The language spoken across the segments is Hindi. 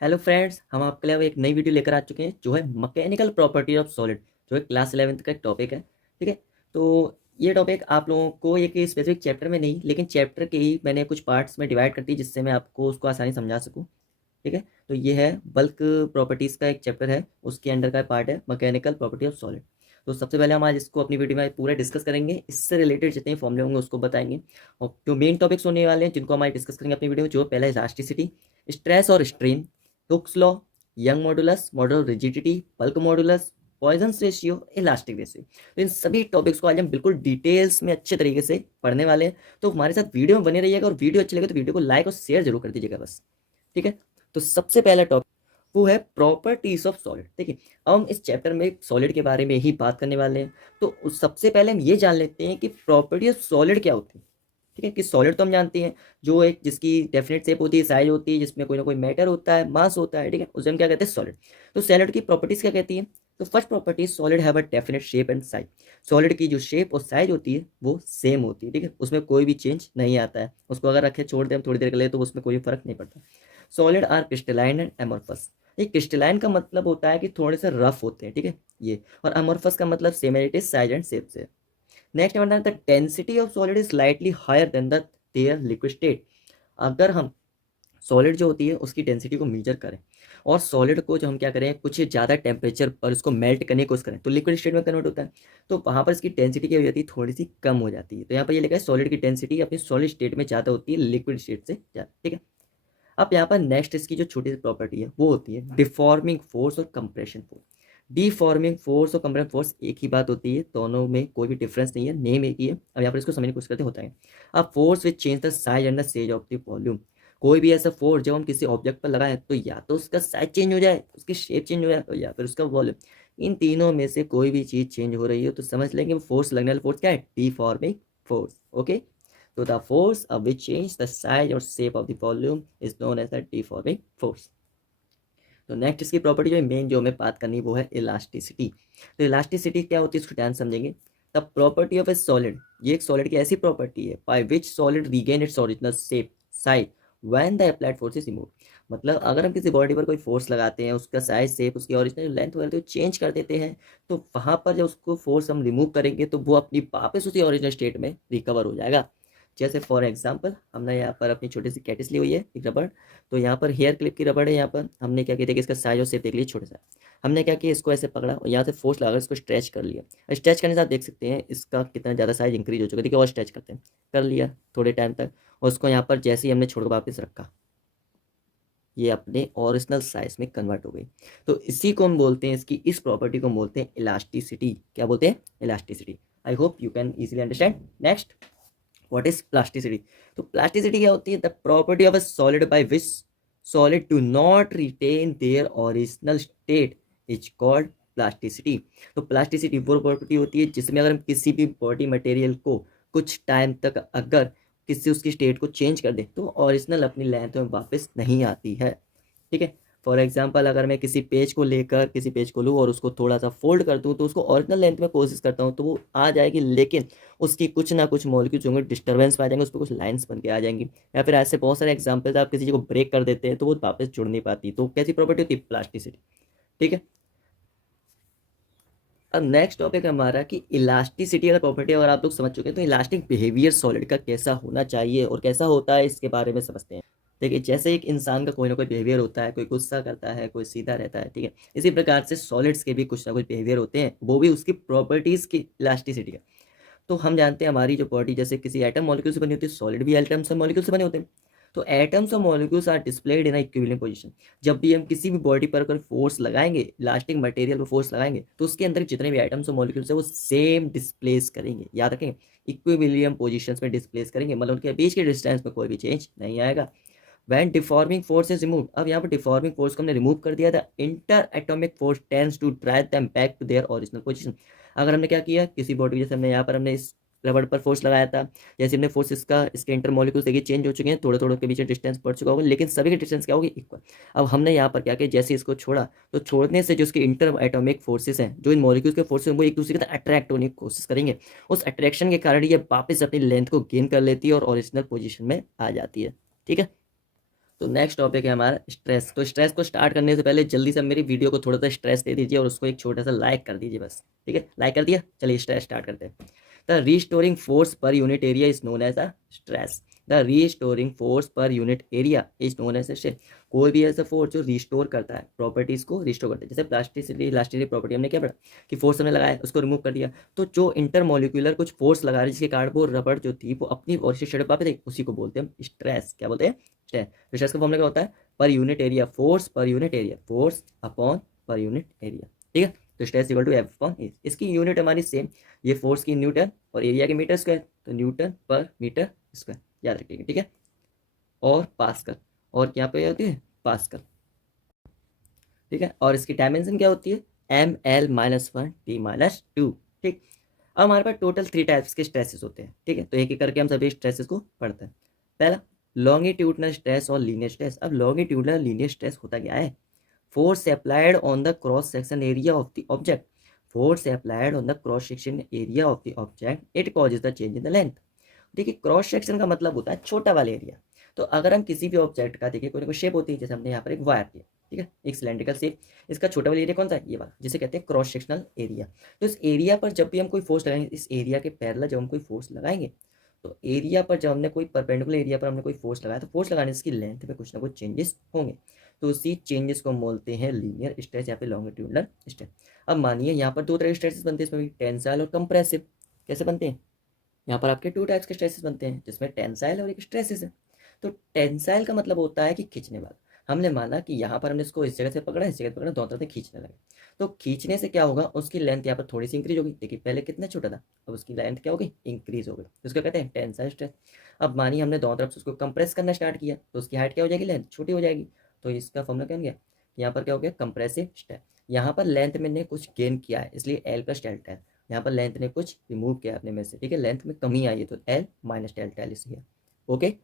हेलो फ्रेंड्स, हम आपके लिए अब एक नई वीडियो लेकर आ चुके हैं जो है मैकेनिकल प्रॉपर्टी ऑफ सॉलिड, जो है क्लास 11th का एक टॉपिक है। ठीक है। तो ये टॉपिक आप लोगों को एक स्पेसिफिक चैप्टर में नहीं, लेकिन चैप्टर के ही मैंने कुछ पार्ट्स में डिवाइड कर दी, जिससे मैं आपको उसको आसानी समझा सकूँ। ठीक है। तो ये है बल्क प्रॉपर्टीज़ का एक चैप्टर है, उसके अंडर का पार्ट है मैकेनिकल प्रॉपर्टी ऑफ सॉलिड। तो सबसे पहले हम आज इसको अपनी वीडियो में पूरा डिस्कस करेंगे, इससे रिलेटेड जितने फॉर्मूले होंगे उसको बताएंगे। और जो मेन टॉपिक्स होने वाले हैं जिनको हम आज डिस्कस करेंगे अपनी वीडियो में, जो पहला इलास्टिसिटी, स्ट्रेस और strain, Hooke's law, Young modulus, model rigidity, bulk modulus, Poisson's ratio, elastic ratio. तो इन सभी टॉपिक्स को आज हम बिल्कुल डिटेल्स में अच्छे तरीके से पढ़ने वाले हैं। तो हमारे साथ वीडियो में बने रहिएगा, और वीडियो अच्छी लगे तो वीडियो को लाइक और शेयर जरूर कर दीजिएगा बस। ठीक है। तो सबसे पहला टॉपिक वो है प्रॉपर्टीज ऑफ सॉलिड। देखिए, अब हम इस चैप्टर में सॉलिड के बारे में ही बात करने वाले हैं। तो सबसे पहले हम ये जान लेते हैं कि प्रॉपर्टी ऑफ सॉलिड क्या होती है। ठीक है। कि सॉलिड तो हम जानते हैं, जो एक जिसकी डेफिनेट शेप होती है, साइज होती है, जिसमें कोई ना कोई मैटर होता है, मास होता है। ठीक है। उसे हम क्या कहते हैं? सॉलिड। तो सॉलिड की प्रॉपर्टीज क्या कहती है? तो first property, solid have a definite shape and size. Solid की जो शेप और साइज होती है वो सेम होती है। ठीक है। उसमें कोई भी चेंज नहीं आता है। उसको अगर रखे छोड़ दें हम थोड़ी देर के लिए तो उसमें कोई फर्क नहीं पड़ता। Solid are crystalline and amorphous. ये क्रिस्टलाइन का मतलब होता है कि थोड़े से रफ होते हैं। ठीक है। ये और अमोर्फस का मतलब सिमिलरिटी साइज एंड शेप से। नेक्स्ट बताना, the density of solid is slightly higher than the their liquid state. अगर हम सॉलिड जो होती है उसकी डेंसिटी को मेजर करें और सॉलिड को जो हम क्या करें, कुछ ज़्यादा टेम्परेचर पर उसको मेल्ट करने की कोशिश करें, तो लिक्विड स्टेट में कन्वर्ट होता है। तो वहाँ पर इसकी डेंसिटी क्या हो जाती है? थोड़ी सी कम हो जाती है। तो यहाँ पर ये लिखा है सॉलिड की डेंसिटी अपनी सॉलिड स्टेट में ज़्यादा होती है लिक्विड स्टेट से ज़्यादा। ठीक है। अब यहाँ पर नेक्स्ट इसकी जो छोटी सी प्रॉपर्टी है वो होती है डिफॉर्मिंग फोर्स और कंप्रेशन फोर्स। डिफॉर्मिंग फोर्स और कंप्रेशन फोर्स एक ही बात होती है, दोनों में कोई भी डिफरेंस नहीं है, नेम एक ही है। अब यहाँ पर इसको समझने की कोशिश करते होता है। अब force which change the size and the shape of the volume. कोई भी ऐसा फोर्स जब हम किसी ऑब्जेक्ट पर लगाएं तो या तो उसका साइज चेंज हो जाए, उसकी शेप चेंज हो जाए, और या फिर उसका वॉल्यूम। इन तीनों में से कोई भी चीज़ चेंज हो रही है तो समझ लेंगे वो फोर्स लगने वाला फोर्स क्या है? Deforming force. ओके। तो the force which change the size or shape of the volume is known as the deforming force. तो नेक्स्ट इसकी प्रॉपर्टी जो मेन जो हमें बात करनी वो है इलास्टिसिटी। तो इलास्टिसिटी क्या होती है इसको ध्यान समझेंगे। The property of A solid, ये एक सॉलिड की ऐसी प्रॉपर्टी है bye which solid regain its original shape size when the applied force is remove. मतलब अगर हम किसी बॉडी पर कोई फोर्स लगाते हैं, उसका साइज शेप उसकी ओरिजिनल लेंथ वगैरह तो चेंज कर देते हैं, तो वहां पर जब उसको फोर्स हम रिमूव करेंगे तो वो अपनी वापस उसी ओरिजिनल स्टेट में रिकवर हो जाएगा। जैसे फॉर एग्जांपल हमने यहाँ पर अपनी छोटी सी कैटिस ली हुई है, एक रबड़। तो यहाँ पर हेयर क्लिप की रबड़ है। यहाँ पर हमने क्या किया, देखिए इसका साइज और शेप देख लिया छोटा सा। हमने क्या किया, इसको ऐसे पकड़ा और यहाँ से फोर्स लगाकर इसको स्ट्रेच कर लिया। स्ट्रेच करने से आप देख सकते हैं इसका कितना ज़्यादा साइज इंक्रीज हो चुका है। देखिए और स्ट्रेच करते हैं, कर लिया थोड़े टाइम तक, और उसको यहाँ पर जैसे ही हमने छोड़कर वापस रखा, ये अपने ओरिजिनल साइज में कन्वर्ट हो गई। तो इसी को हम बोलते हैं, इसकी इस प्रॉपर्टी को बोलते हैं इलास्टिसिटी। क्या बोलते हैं? Elasticity. I hope you can easily understand. Next, what is plasticity? तो प्लास्टिसिटी क्या होती है? The property of a solid by which solid do not retain their original state is called plasticity. तो प्लास्टिसिटी वो प्रॉपर्टी होती है जिसमें अगर हम किसी भी बॉडी मटेरियल को कुछ टाइम तक अगर किसी उसकी स्टेट को चेंज कर दें तो ओरिजिनल अपनी लेंथ में वापस नहीं आती है। ठीक है। फॉर एग्जाम्पल, अगर मैं किसी पेज को लेकर किसी पेज को लूँ और उसको थोड़ा सा फोल्ड कर दूँ तो उसको ओरिजिनल लेंथ में कोशिश करता हूँ तो वो आ जाएगी, लेकिन उसकी कुछ ना कुछ मॉलिक्यूल्स होंगे, डिस्टर्बेंस आ जाएंगे, उस पर कुछ लाइन्स बन के आ जाएंगी। या फिर ऐसे बहुत सारे एग्जाम्पल्स, आप किसी चीज़ को ब्रेक कर देते हैं तो वो वापस जुड़ नहीं पाती। तो कैसी प्रॉपर्टी होती है? प्लास्टिसिटी। ठीक है। अब नेक्स्ट टॉपिक है हमारा कि इलास्टिसिटी का प्रॉपर्टी अगर आप लोग समझ चुके हैं तो इलास्टिक बिहेवियर सॉलिड का कैसा होना चाहिए और कैसा होता है इसके बारे में समझते हैं। देखिए, जैसे एक इंसान का कोई ना कोई बिहेवियर होता है, कोई गुस्सा करता है, कोई सीधा रहता है। ठीक है। इसी प्रकार से सॉलिड्स के भी कुछ ना कुछ बिहेवियर होते हैं, वो भी उसकी प्रॉपर्टीज की इलास्टिसिटी है। तो हम जानते हैं हमारी जो बॉडी जैसे किसी एटम मॉलिक्यूल से बनी होती है, सॉलिड भी एटम्स और मॉलिक्यूल से बने होते हैं। तो एटम्स और molecules are displaced in equilibrium position. जब भी हम किसी भी बॉडी पर अगर फोर्स लगाएंगे, इलास्टिक मटेरियल पर फोर्स लगाएंगे, तो उसके अंदर जितने भी एटम्स और मॉलिक्यूल्स है वो सेम डिस्प्लेस करेंगे। याद रखें, इक्विलिब्रियम पोजीशंस में डिस्प्लेस करेंगे, मतलब उनके बीच के डिस्टेंस में कोई भी चेंज नहीं आएगा। When deforming force is remove, अब यहाँ पर डिफॉर्मिंग फोर्स को हमने रिमूव कर दिया था, interatomic force tends to drive them back to their original position. अगर हमने क्या किया, किसी बॉडी जैसे हमने यहाँ पर हमने इस रबड़ पर फोर्स लगाया था, जैसे हमने फोर्स इसका इसके इंटर मॉलिक्यूल्स देखिए चेंज हो चुके हैं, थोड़े थोड़े के बीच डिस्टेंस बढ़ चुका होगा, लेकिन सभी के डिस्टेंस क्या होगी? इक्वल। अब हमने यहाँ पर क्या किया, जैसे इसको छोड़ा तो छोड़ने से जो उसके इंटर एटॉमिक फोर्सेस हैं, जो इन मॉलिक्यूल्स के फोर्सेस हैं, वो एक दूसरे के साथ अट्रैक्ट होने की कोशिश करेंगे। उस अट्रैक्शन के कारण ये वापस अपनी लेंथ को गेन कर लेती है और ओरिजिनल पोजिशन में आ जाती है। ठीक है। तो नेक्स्ट टॉपिक है हमारा स्ट्रेस। तो स्ट्रेस को स्टार्ट करने से पहले जल्दी से मेरी वीडियो को थोड़ा सा स्ट्रेस दे दीजिए और उसको एक छोटा सा लाइक कर दीजिए बस। ठीक है, लाइक कर दिया, चलिए स्ट्रेस स्टार्ट करते हैं। The restoring force per unit area is known as a stress. The restoring force per unit area is known as stress. कोई भी ऐसा फोर्स जो रिस्टोर करता है, प्रॉपर्टीज को रिस्टोर करता है, जैसे प्लास्टिसिटी इलास्टिसिटी प्रॉपर्टी हमने क्या पढ़ा कि फोर्स हमने लगाया उसको रिमूव कर दिया, तो जो इंटरमोलिकुलर कुछ फोर्स लगा रहे जिसके कारण वो रबड़ जो थी वो अपनी ओर से वापस आई, उसी को बोलते हैं हम स्ट्रेस। क्या बोलते हैं? स्ट्रेस। तो स्ट्रेस का फॉर्मूला क्या होता है? Per unit area force, per unit area force upon per unit area. ठीक है, तो stress equal to F upon A. इसकी यूनिट हमारी सेम, ये फोर्स की न्यूटन और एरिया के मीटर स्क्वायर, तो न्यूटन पर मीटर स्क्वायर याद रखिएगा। ठीक है, और पास्कल, और क्या पे होती है? पास्कल। ठीक है, और इसकी डायमेंशन क्या होती है? M L minus one T minus two. ठीक, अब हमारे पास टोटल 3 टाइप्स के स्ट्रेसेस होते हैं। ठीक है, तो एक एक करके हम सभी स्ट्रेसेस को पढ़ते हैं। पहला लॉन्गिट्यूडनल स्ट्रेस और लीनियर स्ट्रेस। अब लॉन्गिट्यूडनल लीनियर स्ट्रेस होता क्या है? Force applied on the cross section area of the object, force applied on the cross section area of the object, it causes the change in the length. देखिए, क्रॉस सेक्शन का मतलब होता है छोटा वाला एरिया। तो अगर हम किसी भी ऑब्जेक्ट का, देखिए कोई ना कोई शेप होती है, जैसे हमने यहाँ पर एक वायर किया, ठीक है, एक सिलेंड्रिकल शेप, इसका छोटा वाला एरिया कौन सा है? ये वाला, जिसे कहते हैं क्रॉस सेक्शनल एरिया। तो इस एरिया पर जब भी हम कोई फोर्स लगाएंगे, इस एरिया के पैरेलल जब हम कोई फोर्स लगाएंगे, तो एरिया पर जब हमने कोई परपेंडिकुलर एरिया पर हमने कोई फोर्स लगाया, तो फोर्स लगाने से इसकी लेंथ में कुछ ना कुछ चेंजेस होंगे। तो उसी चेंजेस को हम बोलते हैं लीनियर स्ट्रेस या फिर लॉन्गिट्यूडनल स्ट्रेस। अब मानिए यहाँ पर दो तरह के स्ट्रेसेस बनते हैं, इसमें भी टेंसाइल और कंप्रेसिव। कैसे बनते हैं? यहाँ पर आपके 2 टाइप्स के स्ट्रेसेस बनते हैं, जिसमें टेंसाइल और एक स्ट्रेसेस है। तो टेंसाइल का मतलब होता है कि खींचने वाला। हमने माना कि यहाँ पर हमने इसको इस जगह से पकड़ा, इस जगह से पकड़ा, दोनों तरफ से खींचने लगे, तो खींचने से क्या होगा? उसकी लेंथ यहाँ पर थोड़ी सी इंक्रीज होगी। देखिए पहले कितना छोटा था, अब उसकी लेंथ क्या होगी? इंक्रीज हो गई, तो उसको कहते हैं टेंसाइल स्ट्रेस। अब मानिए हमने दोनों तरफ से उसको कंप्रेस करना स्टार्ट किया, तो उसकी हाइट क्या हो जाएगी? लेंथ छोटी हो जाएगी। तो इसका फॉर्मूला क्या हो गया? यहाँ पर क्या हो गया? Compressive stress. यहाँ पर लेंथ मैंने कुछ गेन किया है, इसलिए एल प्लस डेल्टा है। यहाँ पर लेंथ ने कुछ रिमूव किया अपने में से, ठीक है, लेंथ में कमी आई है, तो एल माइनस डेल्टा एल इसलिए। Okay,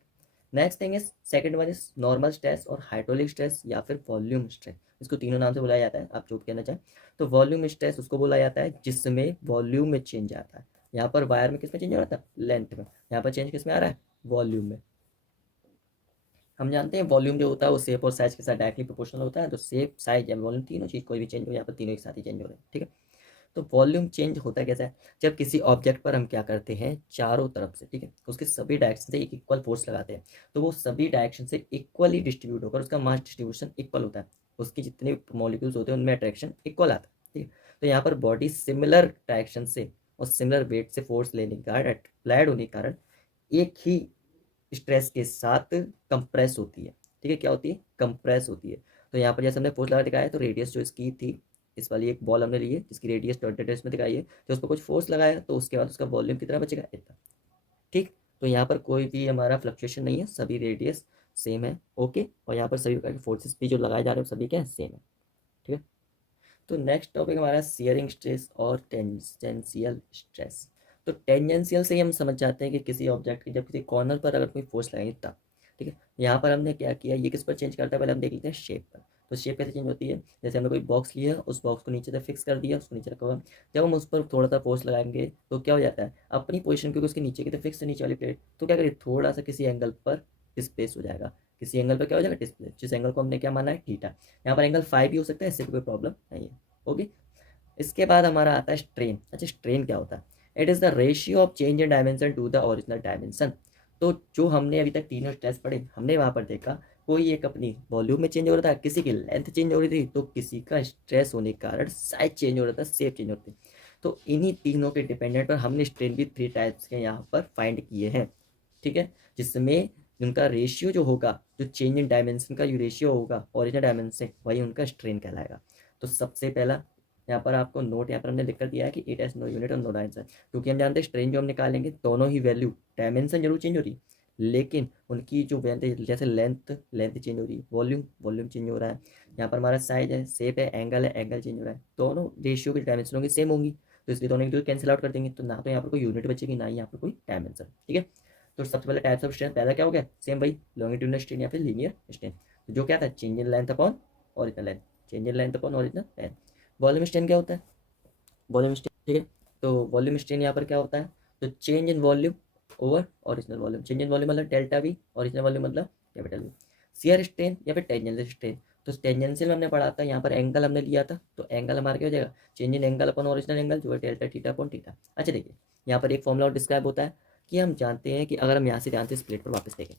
next thing is second one is normal stress और हाइड्रोलिक स्ट्रेस या फिर वॉल्यूम स्ट्रेस। इसको तीनों नाम से बुलाया जाता है, आप जो भी कहना चाहें। तो वॉल्यूम स्ट्रेस उसको बोला जाता है जिसमें वॉल्यूम में चेंज आता है। यहाँ पर वायर में किस में चेंज हो रहा था? लेंथ में। यहाँ पर चेंज किस में आ रहा है? वॉल्यूम में। हम जानते हैं वॉल्यूम जो होता है वो शेप और साइज के साथ डायरेक्टली प्रोपोर्शनल होता है। तो शेप, साइज या वॉल्यूम तीनों चीज कोई भी चेंज हो, यहाँ पर तीनों एक साथ ही चेंज हो रहे हैं। ठीक है, तो वॉल्यूम चेंज होता कैसा है? जब किसी ऑब्जेक्ट पर हम क्या करते हैं, चारों तरफ से, ठीक है, उसके सभी डायरेक्शन से एक इक्वल फोर्स लगाते हैं, तो वो सभी डायरेक्शन से इक्वली डिस्ट्रीब्यूट होकर उसका मास डिस्ट्रीब्यूशन इक्वल होता है, उसके जितने मॉलिक्यूल्स होते हैं उनमें अट्रैक्शन इक्वल आता है। ठीक है, तो यहाँ पर बॉडी सिमिलर डायरेक्शन से और सिमिलर वेट से फोर्स लेने के कारण, अप्लाइड होने के कारण एक ही स्ट्रेस के साथ कंप्रेस होती है। ठीक है, क्या होती है? कंप्रेस होती है। तो यहाँ पर जैसे हमने फोर्स लगा दिखाया, तो रेडियस जो इसकी थी, इस वाली एक बॉल हमने ली है जिसकी रेडियस 20 में दिखाई है, तो उस पर कुछ फोर्स लगाया, तो उसके बाद उसका वॉल्यूम कितना बचेगा? इतना। ठीक, तो यहाँ पर कोई भी हमारा फ्लक्चुएशन नहीं है, सभी रेडियस सेम है। ओके, और यहाँ पर सभी प्रकार के फोर्सेस भी जो लगाए जा रहे हैं सभी क्या है? सेम है। ठीक है, तो नेक्स्ट टॉपिक हमारा सियरिंग स्ट्रेस और टेंजेंशियल स्ट्रेस। तो टेंजेंशियल से ही हम समझ जाते हैं कि किसी ऑब्जेक्ट की जब किसी कॉर्नर पर अगर कोई फोर्स लगाएंगे तब। ठीक है, यहाँ पर हमने क्या किया, ये किस पर चेंज करता है? पहले हम देख लेते हैं शेप पर। तो शेप कैसे चेंज होती है? जैसे हमने कोई बॉक्स लिया, उस बॉक्स को नीचे से फिक्स कर दिया, उसको नीचे रखा हुआ, जब हम उस पर थोड़ा सा फोर्स लगाएंगे तो क्या हो जाता है? अपनी पोजिशन, क्योंकि उसके नीचे की तो फिक्स है नीचे वाली प्लेट, तो क्या करिए, थोड़ा सा किसी एंगल पर डिस्प्लेस हो जाएगा। किसी एंगल पर क्या हो जाएगा? डिस्प्लेस, जिस एंगल को हमने क्या माना है? थीटा। यहाँ पर एंगल फाइव भी हो सकता है, इससे कोई प्रॉब्लम नहीं है। ओके, इसके बाद हमारा आता है स्ट्रेन। अच्छा, स्ट्रेन क्या होता है? It is the ratio of change in dimension to the original dimension. तो जो हमने अभी तक तीनों स्ट्रेस पढ़े, हमने वहाँ पर देखा कोई एक अपनी वॉल्यूम में चेंज हो रहा था, किसी की लेंथ चेंज हो रही थी, तो किसी का स्ट्रेस होने के कारण साइज चेंज हो रहा था, शेप चेंज हो रही थी। तो इन्हीं तीनों के डिपेंडेंट पर हमने स्ट्रेन भी 3 टाइप्स के यहाँ पर फाइंड किए हैं। ठीक है, जिसमें उनका रेशियो जो होगा, जो चेंज इन डायमेंशन का जो रेशियो होगा ओरिजिनल डायमेंशन से, वही उनका स्ट्रेन कहलाएगा। तो सबसे पहला यहाँ पर आपको नोट यहाँ पर हमने लिख कर दिया है कि इट हैज नो यूनिट और नो डायमेंशन, क्योंकि हम जानते हैं स्ट्रेन जो हम निकालेंगे दोनों ही वैल्यू, डायमेंशन जरूर चेंज हो रही है लेकिन उनकी जो वैल्यू, जैसे लेंथ, लेंथ चेंज हो रही है, वॉल्यूम, वॉल्यूम चेंज हो रहा है, यहाँ पर हमारा साइज है, शेप है, एंगल चेंज हो रहा है, दोनों रेशियो की डायमेंशन होंगी सेम होंगी, तो इसलिए दोनों एक दूसरे कैंसिल आउट कर देंगे, तो ना तो यहाँ पर कोई यूनिट बचेगी, ना ही यहाँ पर कोई डायमेंशन। ठीक है, तो सबसे पहले टाइप्स ऑफ स्ट्रेन पहला क्या हो गया? सेम भाई, लॉन्गिट्यूडनल स्ट्रेन या फिर लीनियर स्ट्रेन। तो जो क्या था? Change in length upon original length, change in length upon original length. Volume strain क्या होता है? वॉल्यूम स्ट्रेन, ठीक है, तो वॉल्यूम स्ट्रेन यहाँ पर क्या होता है? तो change in volume over original volume. Change in volume मतलब डेल्टा वी, ओरिजिनल वॉल्यूम मतलब कैपिटल वी। शियर स्ट्रेन या फिर टेंजेंशियल स्ट्रेन। तो टेंजेंशियल हमने पढ़ा था, यहाँ पर एंगल हमने लिया था, तो एंगल हमारा क्या हो जाएगा, change in angle upon original angle जो है डेल्टा थीटा अपॉन थीटा। अच्छा देखिए यहाँ पर एक फॉर्मूला और डिस्क्राइब होता है कि हम जानते हैं कि अगर हम यहाँ से ध्यान से इस प्लेट पर वापस देखें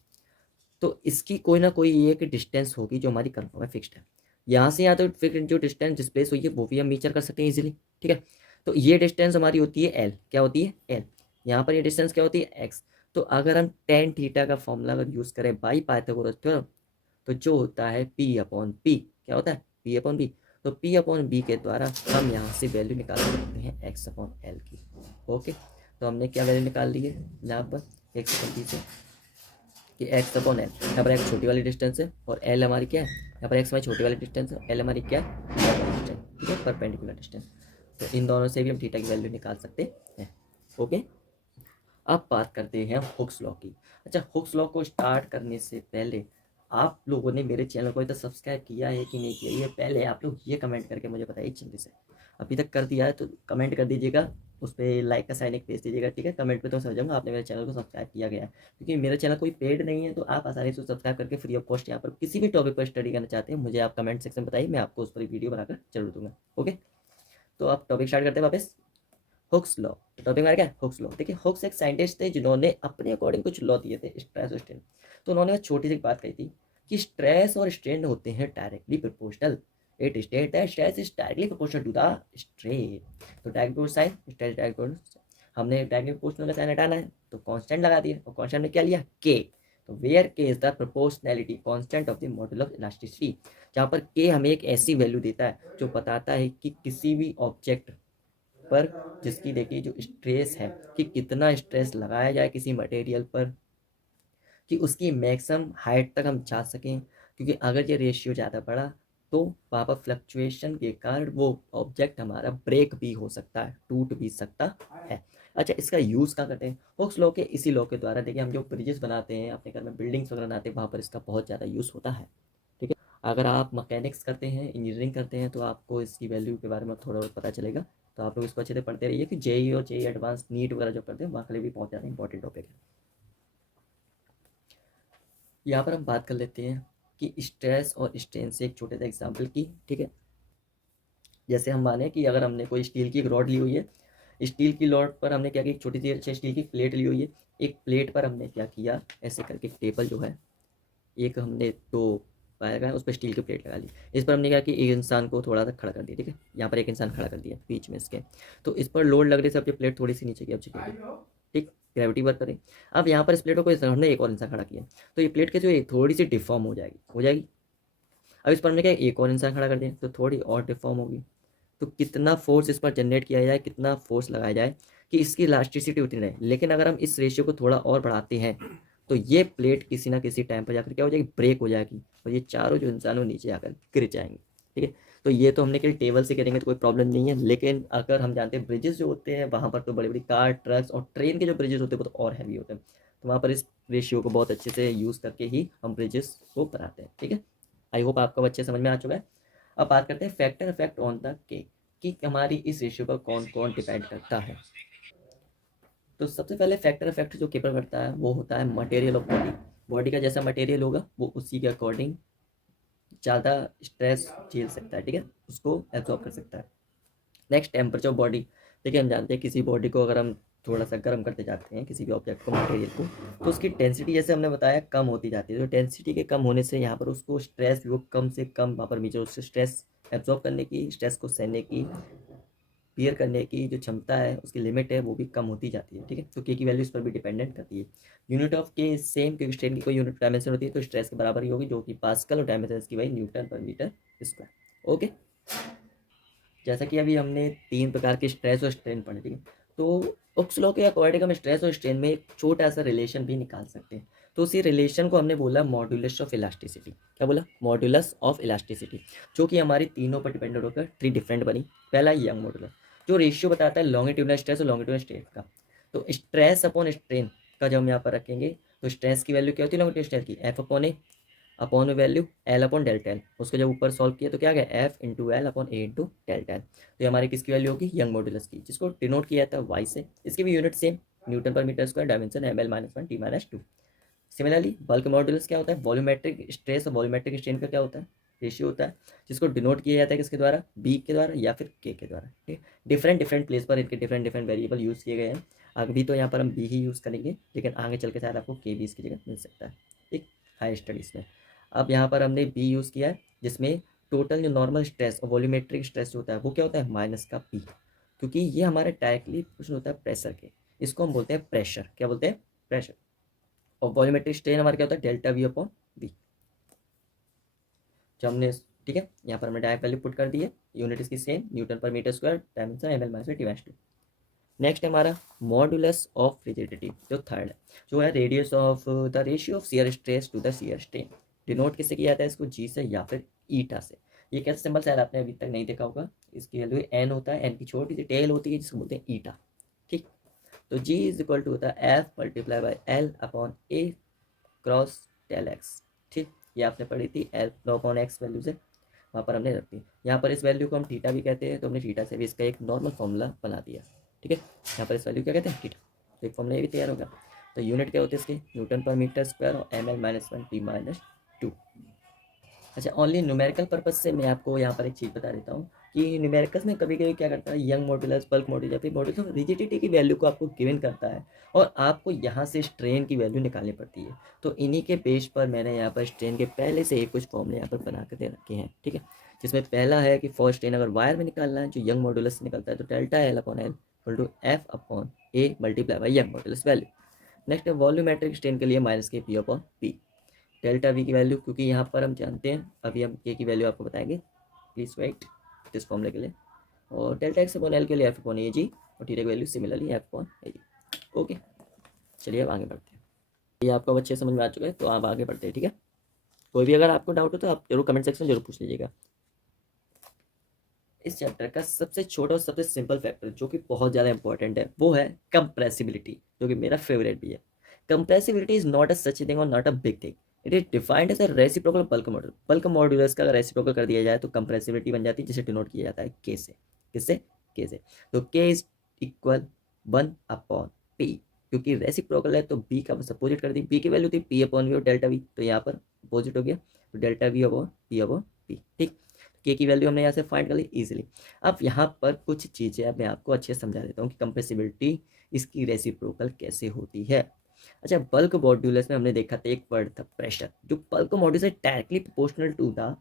तो इसकी कोई ना कोई एक डिस्टेंस होगी जो हमारी कन्फर्म है, फिक्स्ड है। यहाँ से यहाँ तो फिर जो डिस्टेंस डिस्प्लेस हुई है वो भी हम मीचर कर सकते हैं इजीली, ठीक है। तो ये डिस्टेंस हमारी होती है एल, क्या होती है एल। यहाँ पर ये डिस्टेंस क्या होती है एक्स। तो अगर हम टेन थीटा का फॉर्मूला अगर यूज़ करें बाई पाइथागोरस थ्योरम, तो जो होता है पी अपॉन पी, क्या होता है पी अपॉन बी। तो पी अपॉन बी के द्वारा हम यहाँ से वैल्यू निकाल सकते हैं एक्स अपॉन एल की। ओके, तो हमने क्या वैल्यू निकाल ली है यहाँ पर एक्स अपॉन बी से कि एक्स अपॉन एल, यहाँ पर एक्स छोटी वाली डिस्टेंस है और एल हमारी क्या है, यहाँ पर एक्स हमारी छोटी वाली डिस्टेंस है, एल हमारी क्या है डिस्टेंस, ठीक है, परपेंडिकुलर डिस्टेंस। तो इन दोनों से भी हम थीटा की वैल्यू निकाल सकते हैं। ओके, अब बात करते हैं हुक्स लॉ की। अच्छा, हुक्स लॉ को स्टार्ट करने से पहले आप लोगों ने मेरे चैनल को इतना सब्सक्राइब किया है कि नहीं किया, ये पहले आप लोग ये कमेंट करके मुझे बताइए जल्दी से। अभी तक कर दिया है तो कमेंट कर दीजिएगा, उस पर लाइक का साइन एक भेज दीजिएगा, ठीक है। कमेंट पे तो समझ जाऊंगा आपने मेरे चैनल को सब्सक्राइब किया गया है, क्योंकि मेरा चैनल कोई पेड नहीं है, तो आप आसानी से सब्सक्राइब करके फ्री ऑफ कॉस्ट यहाँ पर किसी भी टॉपिक पर स्टडी करना चाहते हैं मुझे आप कमेंट सेक्शन में बताइए, मैं आपको उस पर वीडियो बनाकर जरूर दूंगा। ओके, तो आप टॉपिक स्टार्ट करते हैं वापस। हुक्स लॉ, टॉपिक हमारा क्या है हुक्स लॉ। देखिए हुक्स एक साइंटिस्ट थे जिन्होंने अपने अकॉर्डिंग कुछ लॉ दिए थे स्ट्रेस और स्ट्रेन। तो उन्होंने एक छोटी सी बात कही थी कि स्ट्रेस और स्ट्रेन होते हैं directly proportional. It state that stress is directly proportional to the strain. तो डायरेक्ट साइन स्ट्रेस डायरेक्ट, हमने डायरेक्टली प्रोपोर्शनल का साइन हटाना है तो कांस्टेंट लगा दिया, और कांस्टेंट में क्या लिया के। तो वेयर के is the proportionality constant of the model of elasticity, जहाँ पर के हमें एक ऐसी वैल्यू देता है जो बताता है कि किसी भी ऑब्जेक्ट पर जिसकी देखिए जो स्ट्रेस है कि कितना स्ट्रेस लगाया जाए किसी मटेरियल पर कि उसकी मैक्सिमम हाइट तक हम जा सकें, क्योंकि अगर ये रेशियो ज़्यादा बढ़ा तो वहाँ पर फ्लक्चुएशन के कारण वो ऑब्जेक्ट हमारा ब्रेक भी हो सकता है, टूट भी सकता है। अच्छा, इसका यूज़ कहाँ करते हैं, हुक्स लॉ के इसी लॉ के द्वारा। देखिए हम जो ब्रिजेस बनाते हैं अपने घर में, बिल्डिंग्स वगैरह बनाते हैं, वहाँ पर इसका बहुत ज़्यादा यूज़ होता है, ठीक है। अगर आप मैकेनिक्स करते हैं, इंजीनियरिंग करते हैं, तो आपको इसकी वैल्यू के बारे में थोड़ा बहुत पता चलेगा। तो आप लोग इसको अच्छे से पढ़ते रहिए कि जेई और जेई एडवांस नीट वगैरह जो करते हैं वहाँ के लिए भी बहुत ज़्यादा इंपॉर्टेंट टॉपिक है। यहाँ पर हम बात कर लेते हैं कि स्ट्रेस और स्ट्रेन से एक छोटे से एग्जाम्पल की, ठीक है। जैसे हम माने कि अगर हमने कोई स्टील की एक रॉड ली हुई है, स्टील की रॉड पर हमने क्या किया, छोटी सी अच्छी स्टील की प्लेट ली हुई है, एक प्लेट पर हमने क्या किया, ऐसे करके टेबल जो है, एक हमने दो वायर का है उस पर स्टील की प्लेट लगा ली। इस पर हमने क्या कि एक इंसान को थोड़ा सा खड़ा कर दिया, ठीक है, यहाँ पर एक इंसान खड़ा कर दिया बीच में इसके। तो इस पर लोड लग रही से अब ये प्लेट थोड़ी सी नीचे की अब झुकेगी, ठीक, ग्रेविटी वर्क करें। अब यहाँ पर इस प्लेट को हमने एक और इंसान खड़ा किया, तो ये प्लेट के जो थोड़ी सी डिफॉर्म हो जाएगी। अब इस पर हमने क्या एक और इंसान खड़ा कर दिया तो थोड़ी और डिफॉर्म होगी। तो कितना फोर्स इस पर जनरेट किया जाए, कितना फोर्स लगाया जाए कि इसकी इलास्टिसिटी उतनी रहे। लेकिन अगर हम इस रेशियो को थोड़ा और बढ़ाते हैं तो ये प्लेट किसी ना किसी टाइम पर जाकर क्या हो जाएगी, ब्रेक हो जाएगी, और ये चारों जो इंसान वो नीचे आकर गिर जाएंगे, ठीक है। तो ये तो हमने केवल टेबल से करेंगे तो कोई प्रॉब्लम नहीं है, लेकिन अगर हम जानते हैं ब्रिजेस जो होते हैं वहाँ पर तो बड़ी बड़ी कार ट्रक्स और ट्रेन के जो ब्रिजेस होते हैं वो तो और हैवी होते हैं। तो वहाँ पर इस रेशियो को बहुत अच्छे से यूज़ करके ही हम ब्रिजेस को बनाते हैं, ठीक है। आई होप आपको अच्छे समझ में आ चुका है। अब बात करते हैं फैक्टर इफेक्ट ऑन द के, कि हमारी इस रेशियो पर कौन कौन डिपेंड करता है। तो सबसे पहले फैक्टर इफेक्ट जो केपर करता है वो होता है मटेरियल ऑफ बॉडी। बॉडी का जैसा मटेरियल होगा वो उसी के अकॉर्डिंग ज़्यादा स्ट्रेस झेल सकता है, ठीक है, उसको एब्जॉर्ब कर सकता है। Next temperature of body. देखिए हम जानते हैं किसी बॉडी को अगर हम थोड़ा सा गर्म करते जाते हैं किसी भी ऑब्जेक्ट को, मटेरियल को, तो उसकी डेंसिटी जैसे हमने बताया कम होती जाती है। तो डेंसिटी के कम होने से यहाँ पर उसको स्ट्रेस वो कम से कम वहाँ पर नीचे उससे स्ट्रेस एब्जॉर्ब करने की, स्ट्रेस को सहने की, बियर करने की जो क्षमता है उसकी लिमिट है वो भी कम होती जाती है, ठीक है। तो के की वैल्यू इस पर भी डिपेंडेंट करती है। यूनिट ऑफ के सेम, क्योंकि स्ट्रेन की कोई यूनिट डायमेंशन होती है तो स्ट्रेस के बराबर ही होगी, जो कि पास्कल, और डायमेंशन की वही Newton per metre square. Okay, जैसा कि अभी हमने तीन प्रकार के स्ट्रेस और स्ट्रेन पढ़े, ठीक है। तो हुक्स लॉ के अकॉर्डिंग हम स्ट्रेस और स्ट्रेन में एक छोटा सा रिलेशन भी निकाल सकते हैं। तो उसी रिलेशन को हमने बोला मॉड्यूलस ऑफ इलास्टिसिटी। क्या बोला, मॉड्यूलस ऑफ इलास्टिसिटी, जो कि हमारी तीनों पर डिपेंडेंट होकर थ्री डिफरेंट बनी। पहला यंग मॉड्यूलस, जो रेशियो बताता है लॉन्गिट्यूडनल स्ट्रेस और लॉन्गिट्यूडनल स्ट्रेन का। तो स्ट्रेस अपॉन स्ट्रेन का जब हम यहाँ पर रखेंगे तो स्ट्रेस की वैल्यू क्या होती है लॉन्गिट्यूडनल स्ट्रेस की, F upon A upon value L upon delta L. उसको जब ऊपर सॉल्व किया तो क्या गया, F into L upon A into delta L. तो ये हमारी किसकी वैल्यू होगी, यंग मॉड्यूलस की, जिसको डिनोट किया था वाई से। इसकी भी unit same, newton per metre square, dimension M L minus one T minus two. Similarly bulk modulus क्या होता है, वॉल्यूमेट्रिक स्ट्रेस और वॉल्यूमेट्रिक स्ट्रेन का क्या होता है, रेशियो होता है, जिसको डिनोट किया जाता है किसके द्वारा, बी के द्वारा या फिर के द्वारा। ठीक है, डिफरेंट डिफरेंट प्लेस पर इनके डिफरेंट डिफरेंट वेरिएबल यूज़ किए गए हैं। अभी तो यहाँ पर हम बी ही यूज़ करेंगे, लेकिन आगे चल के शायद आपको के भी इसकी जगह मिल सकता है, ठीक, हायर स्टडीज़ में। अब यहाँ पर हमने बी यूज़ किया है, जिसमें टोटल जो नॉर्मल स्ट्रेस और वॉल्यूमेट्रिक स्ट्रेस होता है वो क्या होता है, माइनस का पी, क्योंकि ये हमारे डायरेक्टली क्वेश्चन होता है प्रेशर के, इसको हम बोलते हैं प्रेशर, क्या बोलते हैं, प्रेशर। और वॉल्यूमेट्रिक स्ट्रेन हमारा क्या होता है, डेल्टा वी अपॉन बी, जो हमने, ठीक है, यहाँ पर हमने डायरेक्ट वैल्यू पुट कर दी है, यूनिट इसकी same, newton per metre square, dimension M L minus T two. Next है हमारा मॉडुलस ऑफ रिजिडिटी, जो थर्ड है, जो है radius of the ratio of shear stress to the shear strain. Denote किससे किया जाता है, इसको जी से या फिर ईटा से। ये कैसे सिंबल शायद आपने अभी तक नहीं देखा होगा, इसकी वैल्यू एन होता है, एन की छोटी सी टेल होती है जिसको बोलते हैं ईटा। ठीक, तो जी इज इक्वल टू होता है F multiply by L upon A cross tail X. ठीक, ये आपने पढ़ी थी एल अपॉन एक्स वैल्यू से, वहाँ पर हमने रख दी। यहाँ पर इस वैल्यू को हम थीटा भी कहते हैं, तो हमने थीटा से भी इसका एक नॉर्मल फॉर्मूला बना दिया। ठीक है, यहाँ पर इस वैल्यू क्या कहते हैं, थीटा, तो एक फॉर्मूला ये भी तैयार होगा। तो यूनिट क्या होती है इसकी, न्यूटन पर मीटर स्क्वायर और M L minus one T minus two. अच्छा, ओनली न्यूमेरिकल पर्पज से मैं आपको यहाँ पर एक चीज़ बता देता हूँ कि न्यूमेरिकल्स में कभी कभी क्या करता है, यंग मॉड्यूलस, बल्क मॉड्यूलस या फिर मॉड्यूलस रिजिडिटी की वैल्यू को आपको गिवन करता है और आपको यहाँ से स्ट्रेन की वैल्यू निकालनी पड़ती है। तो इन्हीं के बेस पर मैंने यहाँ पर स्ट्रेन के पहले से ही कुछ फॉर्मूले यहाँ पर बना कर दे रखे हैं। ठीक है, जिसमें पहला है कि फॉर स्ट्रेन अगर वायर में निकालना है, जो यंग मॉड्यूलस से निकलता है, तो delta L upon L equal to F upon A multiply by Young modulus value. Next है वॉल्यूमेट्रिक स्ट्रेन के लिए minus K P upon P. Delta V की वैल्यू, क्योंकि यहाँ पर हम जानते हैं, अभी हम के की वैल्यू आपको बताएंगे, प्लीज वेट इस फॉर्मूले के लिए। और डेल्टा एक्स अपॉन एल के लिए एफ अपॉन ए जी, और थीटा की वैल्यू सिमिलरली एफ अपॉन ए जी। ओके, चलिए अब आगे बढ़ते हैं। ये आपको अच्छे समझ में आ चुका है, तो आप आगे बढ़ते हैं। ठीक है, कोई भी अगर आपको डाउट हो तो आप जरूर कमेंट सेक्शन में जरूर पूछ लीजिएगा। इस चैप्टर का सबसे छोटा और सबसे सिंपल फैक्टर जो कि बहुत ज़्यादा इंपॉर्टेंट है, वो है कंप्रेसिबिलिटी, जो कि मेरा फेवरेट भी है। Compressibility is not a such thing और not a big thing, it is defined as a reciprocal bulk model. Bulk modulus का अगर रेसिप्रोकल कर दिया जाए तो कंप्रेसिबिलिटी बन जाती है, जिसे डिनोट किया जाता है के से। किससे, के से। तो के इज इक्वल 1 अपॉन पी, क्योंकि रेसिप्रोकल है तो बी का अपोजिट कर दी, बी की वैल्यू थी पी अपॉन वी और डेल्टा वी, तो यहाँ पर अपोजिट हो गया, तो डेल्टा वी अपॉन पी। ठीक, के की वैल्यू हमने यहाँ से फाइंड कर ली इजीली। अब यहाँ पर कुछ चीज़ें अब मैं आपको अच्छे से समझा देता हूँ कि कंप्रेसिबिलिटी इसकी रेसिप्रोकल कैसे होती है। अच्छा, बल्क मॉड्यूलस में हमने देखा था एक वर्ड था प्रेशर, जो बल्क मॉड्यूलस से directly proportional to the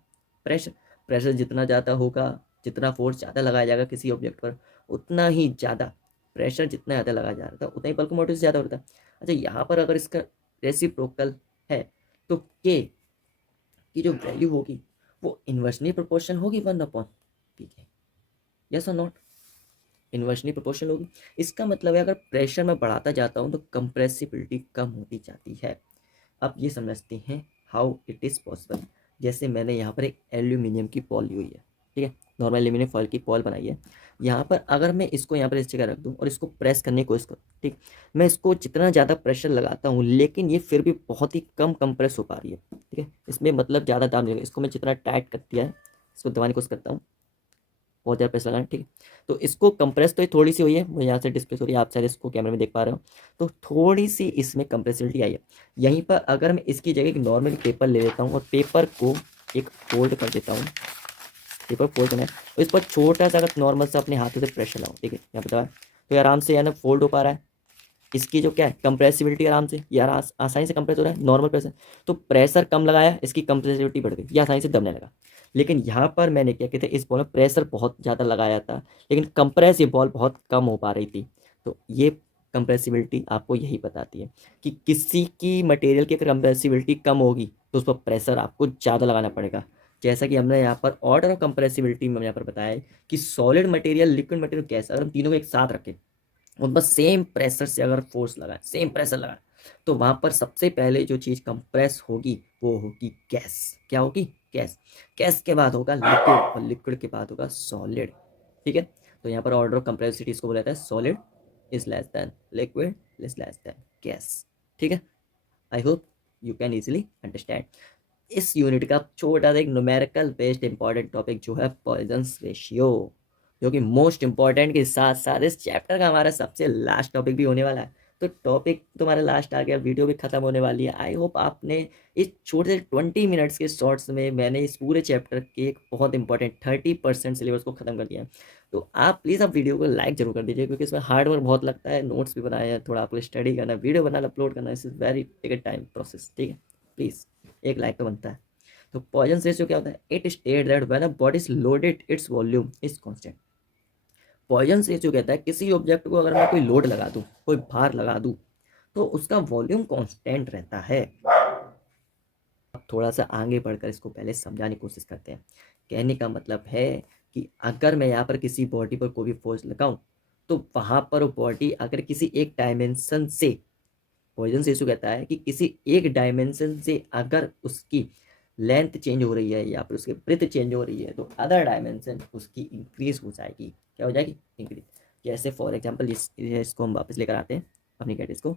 pressure. Pressure जितना ज़्यादा होगा, जितना फोर्स ज़्यादा लगाया जाएगा किसी ऑब्जेक्ट पर, उतना ही ज़्यादा प्रेशर, जितना ज़्यादा लगाया जा रहा था उतना ही बल्क मॉड्यूलस ज़्यादा होता है। अच्छा, यहाँ पर अगर इसका रेसिप्रोकल है तो के की जो वैल्यू होगी वो इन्वर्सली प्रोपोर्शन होगी 1 अपॉन पी के। यस और नॉट, इन्वर्सली प्रोपोर्शनल होगी। इसका मतलब है अगर प्रेशर मैं बढ़ाता जाता हूँ तो कंप्रेसिबिलिटी कम होती जाती है। अब ये समझते हैं हाउ इट इज़ पॉसिबल। जैसे मैंने यहाँ पर एक एल्यूमिनियम की पॉल ली हुई है, ठीक है, नॉर्मल एल्यूमिनियम फॉयल की पॉल बनाई है। यहाँ पर अगर मैं इसको यहाँ पर इस जगह रख दूँ और इसको प्रेस करने की कोशिश करूँ, ठीक, मैं इसको जितना ज़्यादा प्रेशर लगाता हूँ लेकिन ये फिर भी बहुत ही कम कंप्रेस हो पा रही है। ठीक है, इसमें मतलब ज़्यादा दाब नहीं लगा, इसको मैं जितना टाइट कर दिया है, इसको दबाने की कोशिश करता हूँ, बहुत ज़्यादा प्रेस लगाना, ठीक है, तो इसको कंप्रेस तो ये थोड़ी सी हुई है, मुझे यहाँ से डिस्प्लेस हो रही है, आप शायद इसको कैमरे में देख पा रहे हो, तो थोड़ी सी इसमें कंप्रेसिबिलिटी आई है। यहीं पर अगर मैं इसकी जगह एक नॉर्मल पेपर ले लेता हूँ और पेपर को एक फोल्ड कर देता हूँ, पेपर फोल्ड करना है, और इस पर छोटा सा अगर नॉर्मल सा अपने हाथों से प्रेशर लगाओ, ठीक है, यहाँ पर तो आराम से यानी फोल्ड हो पा रहा है। इसकी जो क्या है कंप्रेसिबिलिटी, आराम से यार आसानी से कंप्रेस हो रहा है, नॉर्मल प्रेशर, तो प्रेशर कम लगाया, इसकी कंप्रेसिबिलिटी बढ़ गई, ये आसानी से दबने लगा। लेकिन यहाँ पर मैंने क्या कहते हैं, इस बॉल में प्रेशर बहुत ज़्यादा लगाया था लेकिन कंप्रेस ये बॉल बहुत कम हो पा रही थी। तो ये कंप्रेसिबिलिटी आपको यही बताती है कि किसी की मटेरियल की कंप्रेसिबिलिटी कम होगी तो उस पर प्रेशर आपको ज़्यादा लगाना पड़ेगा। जैसा कि हमने यहाँ पर ऑर्डर ऑफ कंप्रेसिबिलिटी में यहाँ पर बताया है कि solid material, liquid material, gas, अगर हम तीनों को एक साथ रखें उन पर सेम प्रेशर से अगर फोर्स लगाए, सेम प्रेशर लगाए, तो वहां पर सबसे पहले जो चीज़ कंप्रेस होगी वो होगी गैस। क्या होगी, गैस। गैस के बाद होगा लिक्विड और लिक्विड के बाद होगा सॉलिड। ठीक है, तो यहाँ पर ऑर्डर ऑफ कंप्रेसिबिलिटी इसको बोला जाता है solid is less than liquid is less than gas. ठीक है, आई hope you can easily understand. इस यूनिट का छोटा सा एक न्यूमेरिकल बेस्ड इंपॉर्टेंट टॉपिक जो है पॉइजन्स रेशियो, जो कि मोस्ट इंपॉर्टेंट के साथ साथ इस चैप्टर का हमारा सबसे लास्ट टॉपिक भी होने वाला है। तो टॉपिक तुम्हारा लास्ट आ गया, वीडियो भी खत्म होने वाली है। आई होप आपने इस छोटे से 20 मिनट्स के शॉर्ट्स में मैंने इस पूरे चैप्टर के एक बहुत इंपॉर्टेंट 30% सिलेबस को खत्म कर दिया है। तो आप प्लीज़ आप वीडियो को लाइक जरूर कर दीजिए, क्योंकि इसमें हार्ड वर्क बहुत लगता है, नोट्स भी बनाए हैं, थोड़ा आपको स्टडी करना, वीडियो बनाना, अपलोड करना, इस is very take time process, ठीक है। प्लीज़ एक लाइक तो बनता है। तो पॉइजन रेशियो क्या होता है? It state that when a body is loaded its volume is constant. Poisson ratio कहता है किसी ऑब्जेक्ट को अगर मैं कोई लोड लगा दूं, कोई भार लगा दूं, तो उसका वॉल्यूम कांस्टेंट रहता है। अब थोड़ा सा आगे बढ़कर इसको पहले समझाने की कोशिश करते हैं। कहने का मतलब है कि अगर मैं यहाँ पर किसी बॉडी पर कोई भी फोर्स लगाऊं, तो वहां पर बॉडी अगर किसी एक डायमेंशन से, पॉइजन रेशियो कहता है कि किसी एक डायमेंशन से अगर उसकी लेंथ चेंज हो रही है या फिर उसकी ब्रेथ चेंज हो रही है, तो अदर डायमेंशन उसकी इंक्रीज हो जाएगी। क्या हो जाएगी? इंक्रीज। जैसे फॉर एग्जांपल इसको हम वापस लेकर आते हैं अपनी कैटेस को।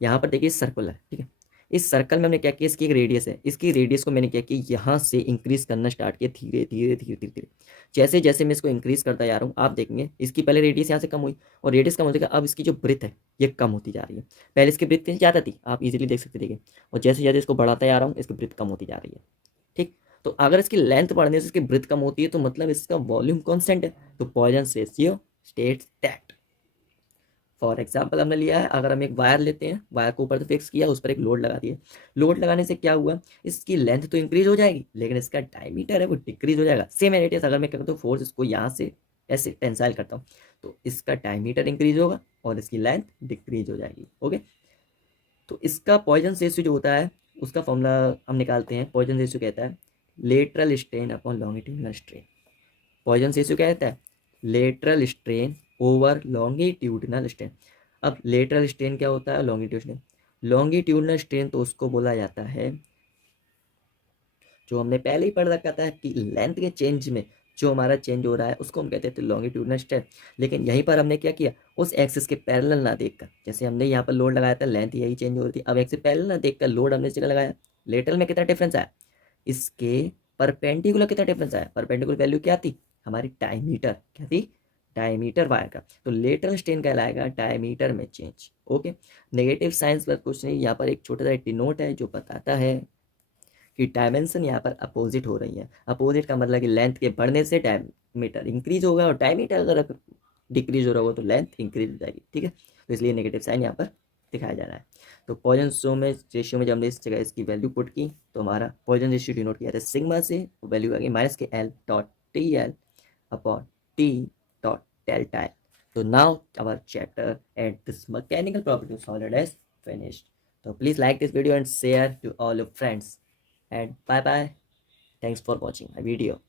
यहाँ पर देखिए सर्कल है, ठीक है। इस सर्कल में हमने क्या किया, इसकी एक रेडियस है, इसकी रेडियस को मैंने क्या किया, यहाँ से इंक्रीज करना स्टार्ट किया धीरे धीरे धीरे धीरे धीरे। जैसे जैसे मैं इसको इंक्रीज करता जा रहा हूँ, आप देखेंगे इसकी पहले रेडियस यहाँ से कम हुई, और रेडियस कम होने के अब इसकी जो ब्रेथ है ये कम होती जा रही है। पहले इसकी ब्रेथ ज़्यादा थी, आप इजीली देख सकते देखिए, और जैसे जैसे इसको बढ़ाता जा रहा हूँ इसकी ब्रेथ कम होती जा रही है, ठीक। तो अगर इसकी लेंथ बढ़ने से इसकी ब्रेथ कम होती है, तो मतलब इसका वॉल्यूम कांस्टेंट है। तो Poisson ratio states that, for example हमने लिया है, अगर हम एक वायर लेते हैं, वायर को ऊपर से फिक्स किया, उस पर एक लोड लगा दिया, लोड लगाने से क्या हुआ, इसकी लेंथ तो इंक्रीज हो जाएगी, लेकिन इसका डायमीटर है वो डिक्रीज हो जाएगा। सेम एज इट इज, अगर मैं क्या करता हूँ, फोर्स इसको यहाँ से ऐसे टेंसाइल करता हूँ, तो इसका डायमीटर इंक्रीज होगा और इसकी लेंथ डिक्रीज हो जाएगी। ओके, तो इसका पॉइजन रेशियो जो होता है उसका फॉर्मूला हम निकालते हैं। पॉइजन रेशियो कहता है lateral strain upon longitudinal strain. Poisson ratio क्या कहता है? Lateral strain over longitudinal strain. अब लेटरल स्ट्रेन क्या होता है, लॉन्गिट्यूडिनल। लॉन्गिट्यूडिनल स्ट्रेन तो उसको बोला जाता है, जो हमने पहले ही पढ़ रखा था कि लेंथ के चेंज में जो हमारा चेंज हो रहा है उसको हम कहते थे लॉन्गिट्यूडिनल स्ट्रेन। लेकिन यहीं पर हमने क्या किया, उस एक्सिस के पैरेलल ना देखकर, जैसे हमने यहाँ पर लोड लगाया था, लेंथ यही चेंज हो रही थी, अब एक्सिस पैरेलल ना देखकर लोड हमने इस जगह लगाया, लेटरल में कितना डिफरेंस आया, इसके परपेंडिकुलर कितना डिफरेंस आया, परपेंडिकुलर वैल्यू क्या थी हमारी, डायमीटर क्या थी, डायमीटर वायर का। तो लेटरल स्ट्रेन कहलाएगा डायमीटर में चेंज। ओके, नेगेटिव साइंस पर कुछ नहीं, यहाँ पर एक छोटा सा डिनोट है जो बताता है कि डायमेंशन यहाँ पर अपोजिट हो रही है। अपोजिट का मतलब कि लेंथ के बढ़ने से डायमीटर इंक्रीज होगा, और डायमीटर अगर डिक्रीज हो रहा होगा तो लेंथ इंक्रीज हो जाएगी, ठीक है। तो इसलिए नेगेटिव साइन यहाँ पर दिखाया जा रहा है। तो पॉइजन रेशियो में जब हमने इस जगह इसकी वैल्यू पुट की, तो हमारा पॉइजन रेशियो डिनोट किया था सिग्मा से, वैल्यू आ गई -के L.T.L/T.L So now our chapter and this mechanical property of solid is finished. So please like this video and share to all your friends. And bye bye. Thanks for watching my video.